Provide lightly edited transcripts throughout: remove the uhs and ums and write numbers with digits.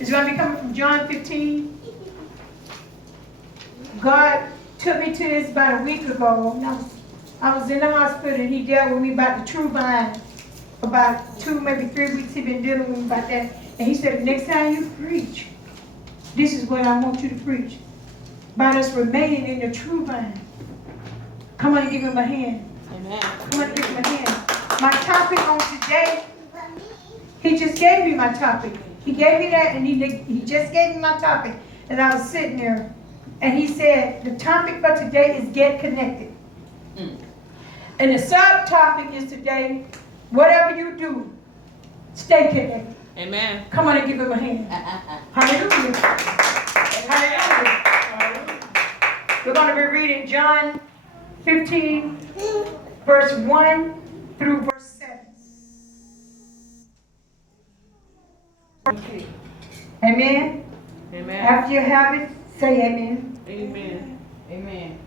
It's going to be coming from John 15. God took me to this about a week ago. I was in the hospital and he dealt with me about the true vine. About 2, maybe 3 weeks he been dealing with me about that. And he said, next time you preach, this is what I want you to preach. About us remaining in the true vine. Come on and give him a hand. Amen. Come on and give him a hand. My topic on today, he just gave me my topic. He gave me that and he just gave me my topic. And I was sitting there. And he said, the topic for today is get connected. And the subtopic is today, whatever you do, stay connected. Amen. Come on and give him a hand. Hallelujah. Hallelujah. We're going to be reading John 15, verse 1 through verse 7. Amen. Amen. After you have it, say amen. Amen. Amen.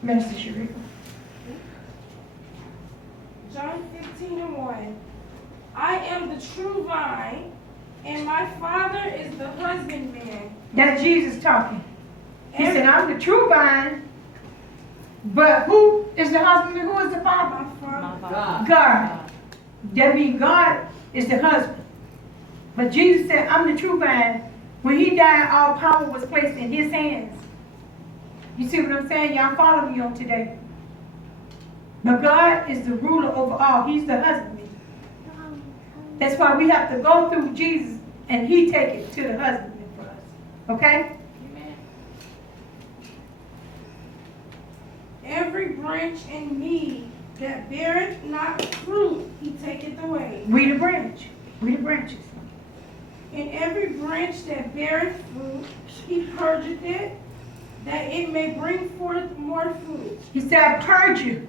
Minister Sharika. John 15:1. I am the true vine, and my Father is the husbandman. That's Jesus talking. He said, I'm the true vine, but who is the husband? Who is the father? My Father. God. That means God is the husband. But Jesus said, I'm the true vine. When he died, all power was placed in his hands. You see what I'm saying? Y'all follow me on today. But God is the ruler over all. He's the husbandman. That's why we have to go through Jesus and he take it to the husbandman for us. Okay? Amen. Every branch in me that beareth not fruit, he taketh away. We the branch. We the branches. And every branch that beareth fruit, he purgeth it, that it may bring forth more fruit. He said, I purge you.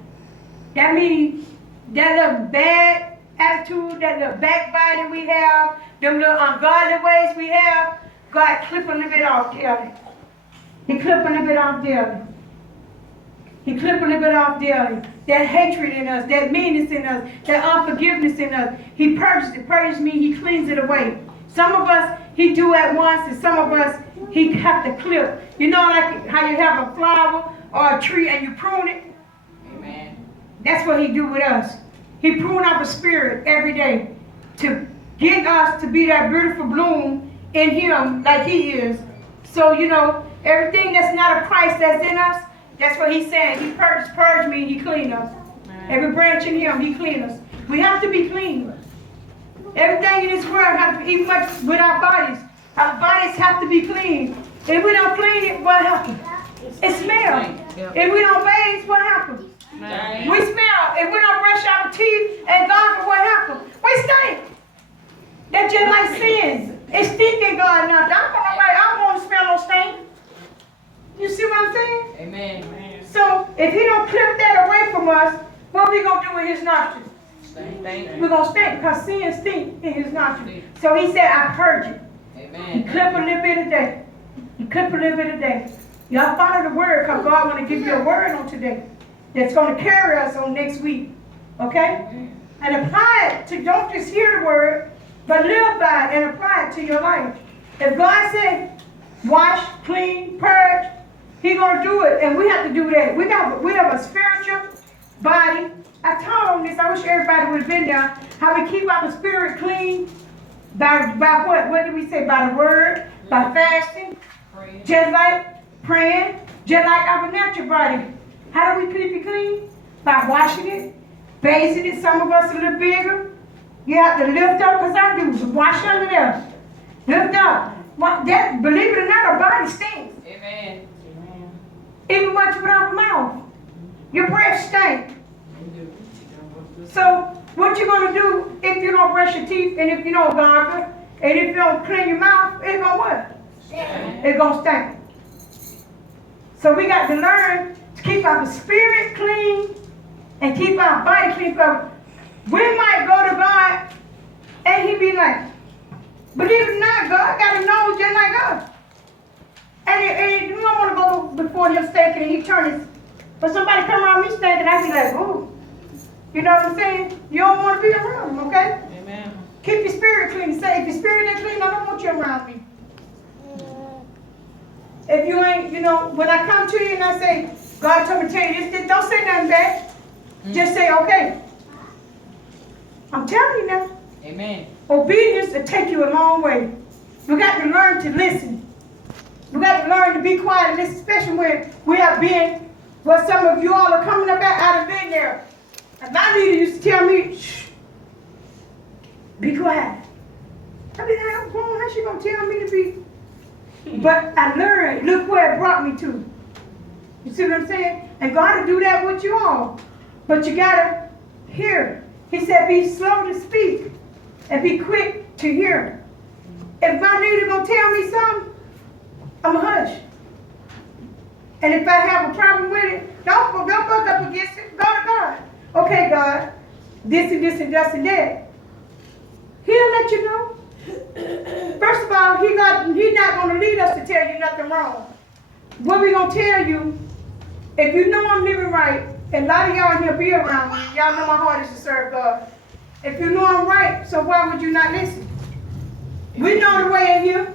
That means that little bad attitude, that little backbiting we have, them little ungodly ways we have, God clip a little bit off daily. He clip a little bit off daily. He clip a little bit off daily. That hatred in us, that meanness in us, that unforgiveness in us. He purges it. Purges me, he cleans it away. Some of us, he do at once, and some of us, he have to clip. You know, like how you have a flower or a tree and you prune it? Amen. That's what he do with us. He prune our spirit every day to get us to be that beautiful bloom in him like he is. So, you know, everything that's not of Christ that's in us, that's what he's saying. He purge me, he clean us. Every branch in him, he clean us. We have to be clean. Everything in this world has to be much with our bodies. Our bodies have to be clean. If we don't clean it, what happens? It smells. If we don't bathe, what happens? Amen. We smell. If we don't brush our teeth and gargle, what happens? We stink. That's just like sin. It's stinking God now. I don't want to smell no stink. You see what I'm saying? Amen. So if he don't clip that away from us, what we going to do with his nostrils? Thank you. We're going to stink because sin stink in his nostrils. So he said, I purge it. He Amen. clip a little bit a day. He clip a little bit a day. Y'all follow the word because God want to give you a word on today that's going to carry us on next week. Okay? And apply it to, don't just hear the word, but live by it and apply it to your life. If God said, wash, clean, purge, he going to do it. And we have to do that. We have a spiritual body. I taught on this. I wish everybody would have been there. How we keep our spirit clean. By what? What did we say? By the word, by fasting, just like praying, just like our natural body. How do we keep it clean? By washing it, bathing it. Some of us a little bigger. You have to lift up, because I do. Wash under there. Lift up. Believe it or not, our body stinks. Amen. Even much with our mouth. Your breath stinks. So, what you going to do if you don't brush your teeth and if you don't gargle and if you don't clean your mouth, it's going to what? It's going to stink. So we got to learn to keep our spirit clean and keep our body clean. Because we might go to God and he be like, believe it or not, God got a nose just like us. And you don't want to go before him stinking and he turn his, but somebody come around me stinking, I be like, ooh. You know what I'm saying? You don't want to be around him, okay? Amen. Keep your spirit if you ain't, when I come to you and I say, God told me to tell you this, don't say nothing back. Just say, okay. I'm telling you now. Amen. Obedience will take you a long way. You got to learn to listen. You got to learn to be quiet and listen, especially when we have been, well, some of you all are coming up out of been there. And my leader used to tell me, shh, be quiet. I mean, I'm grown, how she gonna tell me to be? But I learned, look where it brought me to. You see what I'm saying? And God will do that with you all. But you gotta hear. He said, be slow to speak and be quick to hear. If my leader gonna tell me something, I'm a hush. And if I have a problem with it, don't buck up against it. Go to God. Okay, God, this and this and this and that. He'll let you know. First of all, He's not going to lead us to tell you nothing wrong. What we going to tell you, if you know I'm living right, and a lot of y'all in here be around me, y'all know my heart is to serve God. If you know I'm right, so why would you not listen? We know the way in here.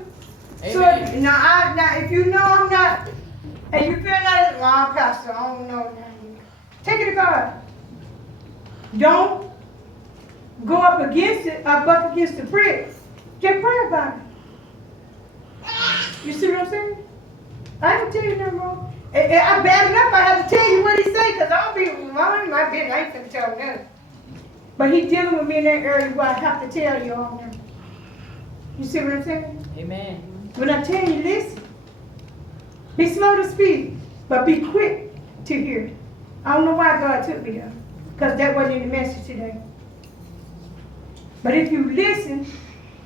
Amen. So now if you know I'm not, and you feel like, well, Pastor, I don't know. Take it to God. Don't go up against it, buck against the brick. Just pray about it. You see what I'm saying? I ain't tell you nothing wrong. I bad enough I have to tell you what he say, because I ain't my business. I ain't finna tell him nothing. But he dealing with me in that area where I have to tell you all now. You see what I'm saying? Amen. When I tell you listen, be slow to speak, but be quick to hear. I don't know why God took me there, because that wasn't in the message today. But if you listen,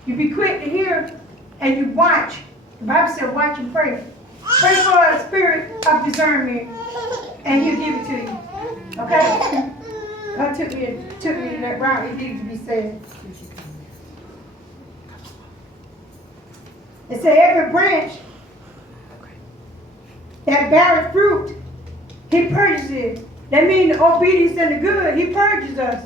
you be quick to hear, and you watch. The Bible said watch and pray. Pray for a spirit of discernment, and He'll give it to you. Okay? God took me to that route. It needed to be said. It said every branch that beareth fruit, He purges it. That means the obedience and the good, He purges us.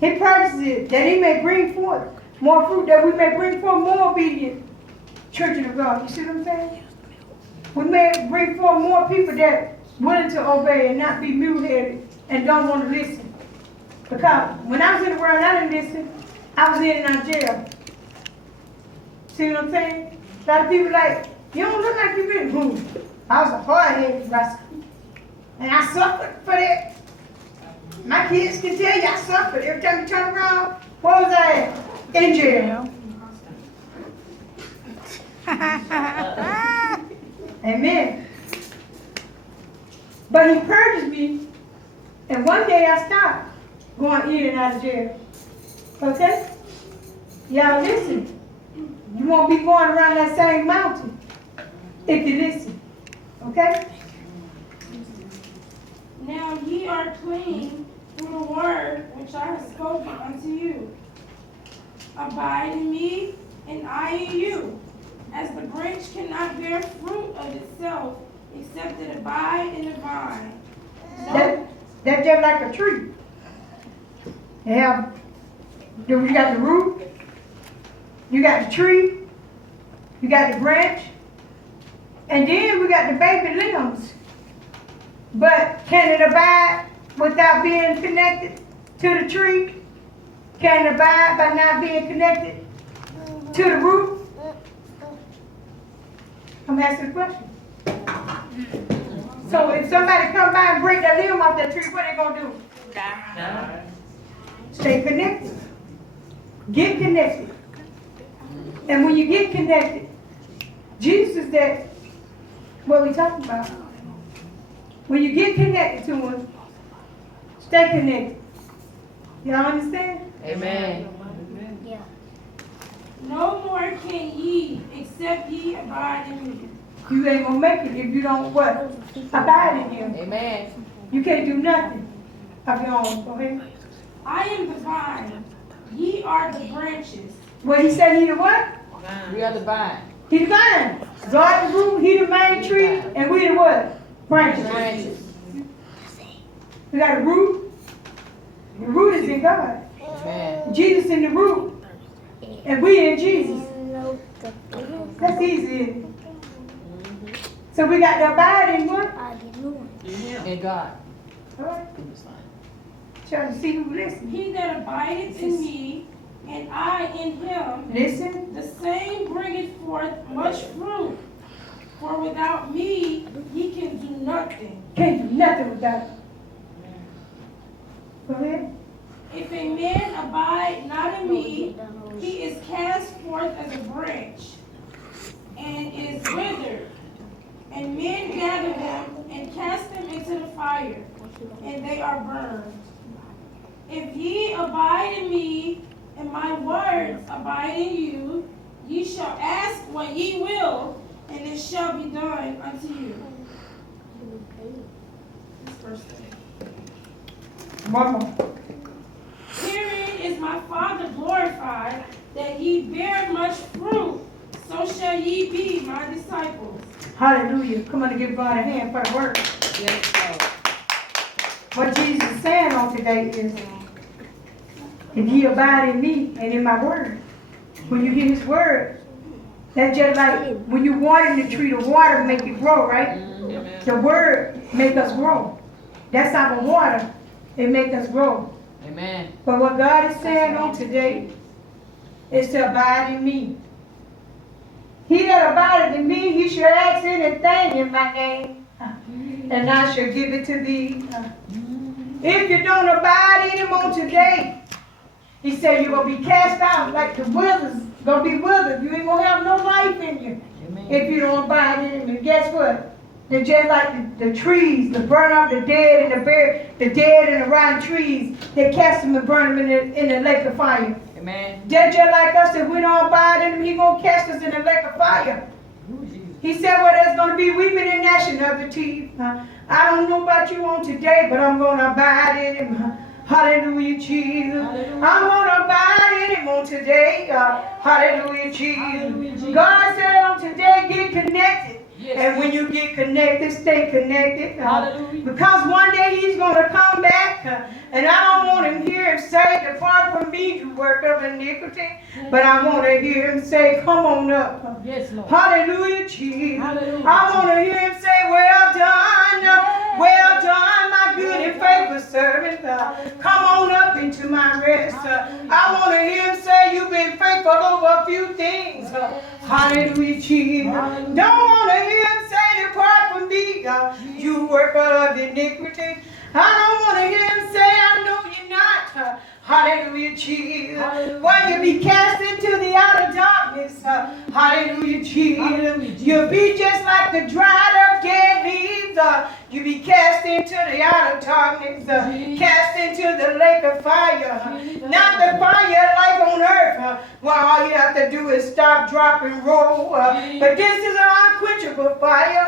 He purges it that He may bring forth more fruit, that we may bring forth more obedient children of God. You see what I'm saying? We may bring forth more people that willing to obey and not be mute-headed and don't want to listen. Because when I was in the world, I didn't listen. I was in and out of jail. See what I'm saying? A lot of people like, you don't look like you've been moved. I was a hard-headed rascal. And I suffered for that. My kids can tell you I suffered. Every time you turn around, what was I at? In jail. Amen. But He purged me, and one day I stopped going in and out of jail. Okay? Y'all listen. You won't be going around that same mountain if you listen. Okay? Now ye are clean through the word which I have spoken unto you. Abide in me, and I in you. As the branch cannot bear fruit of itself, except it abide in the vine. That's just like a tree. You got the root, you got the tree, you got the branch, and then we got the baby limbs. But can it abide without being connected to the tree? Can it abide by not being connected to the root? I'm asking a question. So if somebody come by and break that limb off that tree, what they gonna do? Die. Stay connected. Get connected. And when you get connected, Jesus is that, what we talking about. When you get connected to Him, stay connected. Y'all understand? Amen. No more can ye, except ye abide in me. You ain't gonna make it if you don't what? Abide in Him. Amen. You can't do nothing of your own. Go ahead. I am the vine, ye are the branches. What He said, He the what? We are the vine. He the vine. God the root, He the main tree, and we the what? Branches. Branches. We got a root. The root is in God. Amen. Jesus in the root, and we in Jesus. That's easy. So we got to abide in what? In God. All right. Trying to see who listens. He that abideth in me, and I in him, Listen. the same bringeth forth much fruit. For without me, ye can do nothing. Can't do nothing without it. Go ahead. If a man abide not in me, he is cast forth as a branch, and is withered. And men gather them, and cast them into the fire, and they are burned. If ye abide in me, and my words abide in you, ye shall ask what ye will, and it shall be done unto you. This verse 3. One more. Herein is my Father glorified, that ye bear much fruit, so shall ye be my disciples. Hallelujah. Come on and give God a hand for the word. Yes, Lord. What Jesus is saying on today is, if ye abide in me and in my word, when you hear his word, that's just like when you water the tree, the water make it grow, right? The word make us grow. That's our water. It make us grow. Amen. But what God is saying on today is to abide in me. He that abideth in me, he shall ask anything in my name, and I shall give it to thee. If you don't abide in him on today, he said you're going to be cast out like the withers, going to be withered. You ain't going to have no life in you. Amen. If you don't abide in him. And guess what? They're just like the trees, that burn up the dead and the dead and the rotten trees. They cast them and burn them in the lake of fire. Amen. They're just like us. If we don't abide in him, he's going to cast us in the lake of fire. He said, well, there's going to be weeping and gnashing of the teeth. I don't know about you on today, but I'm going to abide in him. Hallelujah, Jesus. Hallelujah. I'm going to abide in him on today. Hallelujah, Jesus. Hallelujah, Jesus. God said on today, get connected. Yes. And when you get connected, stay connected. Hallelujah. Because one day he's going to come back. And I don't want him to hear him say, depart from me, you work of iniquity. But I want to hear him say, come on up. Yes, Lord. Hallelujah, Jesus. Hallelujah. I want to hear him say, well done, my good and faithful servant. Come on up into my rest. I want to hear him say, you've been faithful over a few things. Hallelujah, Jesus. Don't want to hear him say, depart from me, you worker of iniquity. I don't want to hear him say, I know you're not. Hallelujah, Jesus. When you be cast into the outer darkness, hallelujah, Jesus. You'll be just like the dried up dead leaves. You be cast into the outer darkness, cast into the lake of fire. Not the fire like on earth, where all you have to do is stop, drop, and roll. But this is an unquenchable fire,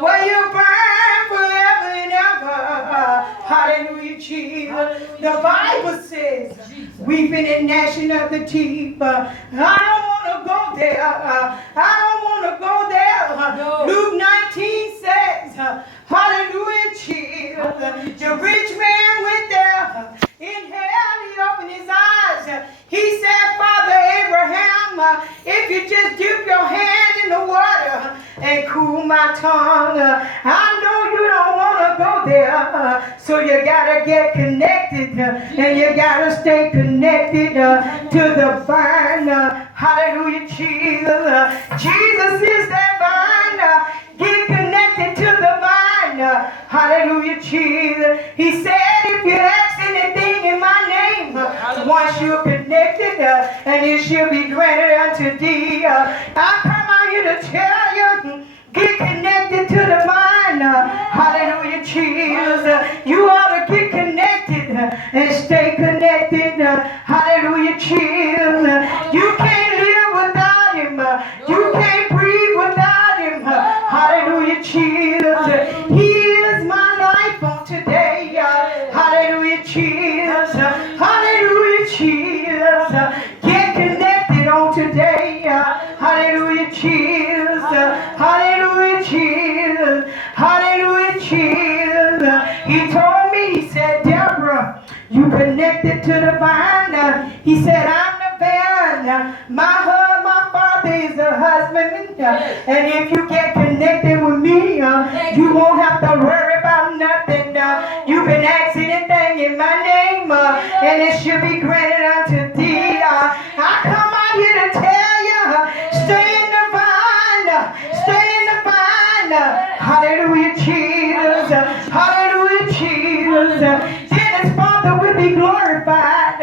where you burn forever and ever. Hallelujah, Jesus. The Bible says, weeping and gnashing of the teeth. I don't want to go there. I don't want to go there. No. Luke 19 says, hallelujah, Jesus. The rich man went there. In hell, he opened his eyes. He said, Father Abraham, if you just dip your hand in the water and cool my tongue, I know you don't want to go there. So you got to get connected, and you got to stay connected to the vine. Hallelujah, Jesus. Jesus is that vine. Get connected to the vine. Hallelujah, Jesus. He said, if you ask anything in my name, once you're connected, and it shall be granted unto thee. I come out here to tell you, get connected to the vine. Hallelujah, Jesus. You ought to get connected and stay connected. Hallelujah, Jesus. You can't live without him. You can't breathe without him. Hallelujah, Jesus. He is my life on today. Hallelujah, Jesus. Hallelujah, Jesus. Get connected on today. Hallelujah, Jesus. Hallelujah, Jesus. Hallelujah, Jesus. He told me, he said, Deborah, you connected to the vine. He said, I'm the vine. My father is the husband. And if you get connected with me, you won't have to worry about nothing. You can ask anything in my name, and it should be granted unto thee. I come out here to tell you, stay in the vine, stay in the vine. Hallelujah, Jesus. Hallelujah, Jesus. Then his Father will be glorified.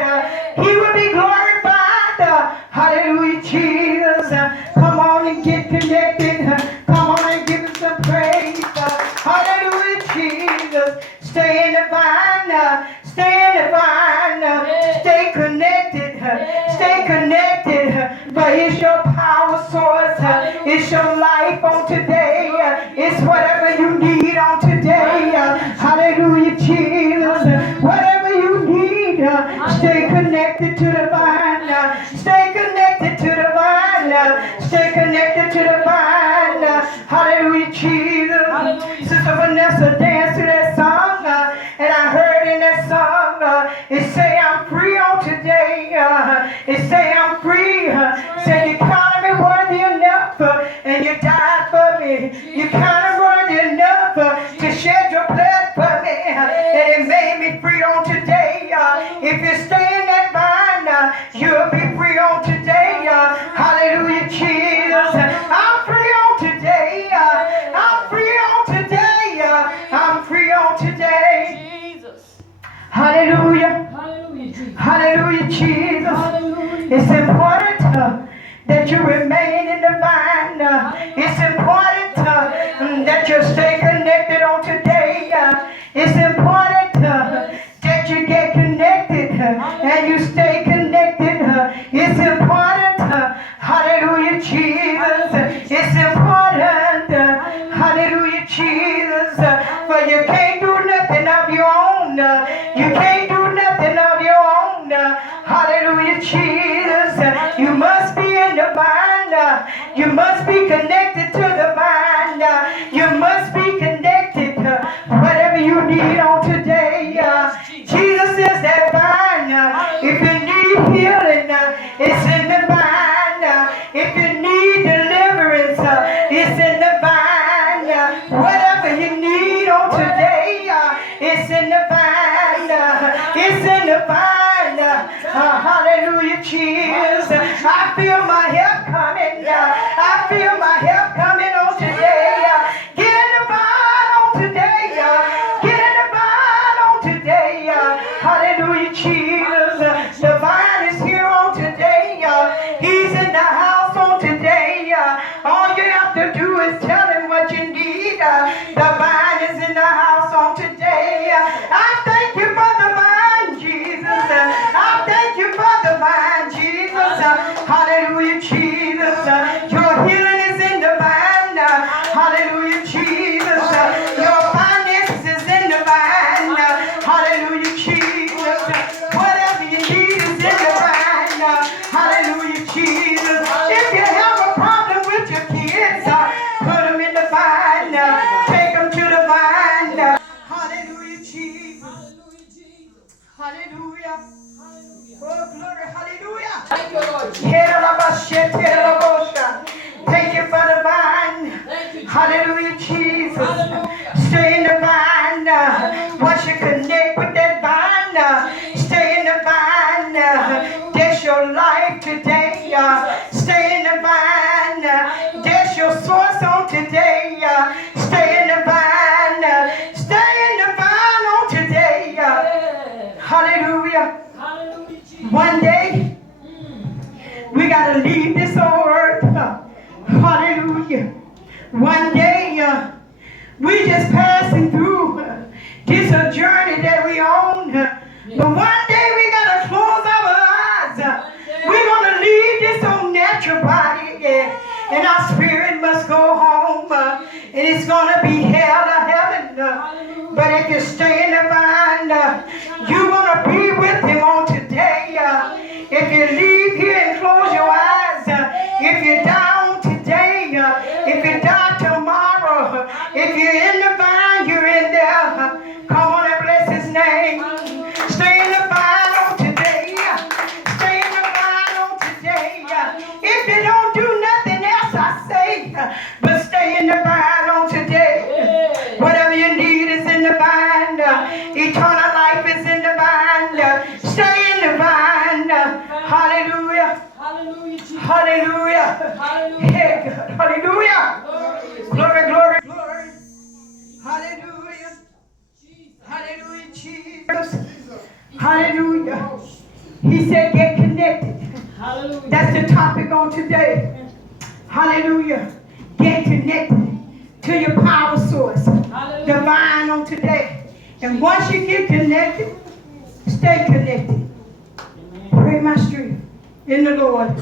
He will be glorified. Hallelujah, Jesus. Come on and get connected. Come on and give him some praise. Hallelujah, Jesus. Stay in the vine. Stay in the vine. Stay connected. Stay connected. For it's your power source. It's your life on today. It's whatever you need on today. Hallelujah, Jesus. Whatever you need, stay connected to the vine. Stay connected to the vine. Stay connected to the vine. Hallelujah, Jesus. Sister Vanessa danced to that song, and I heard in that song, it say I'm free on today. It say I'm free. Say you counted me worthy enough, and you died for me. You counted worthy enough to shed your blood for me, and it made me free on today. If you stay in that vine, you'll be free on today. Hallelujah, Jesus. I'm free on today. I'm free on today. I'm free on today. Jesus. Hallelujah. Hallelujah, Jesus. Hallelujah, Jesus. Hallelujah. It's important that you remain in the vine. It's important that you stay connected on today. It's important that you get connected and you stay connected. It's important. Hallelujah, Jesus. It's important. Hallelujah, Jesus. For you can't do nothing of your own. You can't do nothing of your own. Hallelujah, Jesus. You must be in the vine. You must be connected to the vine. You must be connected. Whatever you need on today. Jesus is that vine. If you need healing, it's in the vine. If you need deliverance, it's in the vine. Whatever you need on today, it's in the vine. It's in the vine. Hallelujah, Jesus. I feel my help coming. I feel my help coming on today. Get in the vine on today. Get in the vine on today. Hallelujah, Jesus. The vine is here on today. He's in the house on today. All you have to do is tell him what you need. The vine is in the house on today. I thank you for the vine, Jesus. I thank you for the vine, Jesus. Hallelujah, Jesus. Your healing is in the vine. Hallelujah, Jesus. Your finances is in the vine. Hallelujah, Jesus. Whatever you need is in the vine. Hallelujah, Jesus. If you have a problem with your kids, put them in the vine. Take them to the vine. Hallelujah, Jesus. Hallelujah. Oh, glory. Hallelujah. Thank you, Lord. Thank you for the vine. Thank you, Jesus. Hallelujah, Jesus. Hallelujah. Stay in the vine. Once you connect with that vine, stay in the vine. That's your life today. Stay in the vine. That's your source on today. Stay in the vine. Stay in the vine on today. Hallelujah. Hallelujah, Jesus. One day, we got to leave this old earth. Hallelujah. One day, we just passing through. This a journey that we own. But one day, we got to close our eyes. We're going to leave this old natural body. And our spirit must go home. And it's going to be hell or heaven. But if you stay in the vine, you're going to be with him on today. If you leave here and close your eyes, if you die on today, if you die tomorrow, if you're in the vine, you're in there. Come on and bless his name. Stay in the vine on today. Stay in the vine on today. If you don't do nothing else, I say, Hallelujah. Hey, God. Hallelujah. Glory, glory, glory. Hallelujah. Hallelujah, Jesus. Hallelujah. He said, get connected. Hallelujah. That's the topic on today. Hallelujah. Get connected to your power source. Hallelujah. Divine on today. And once you get connected, stay connected. Pray my strength in the Lord.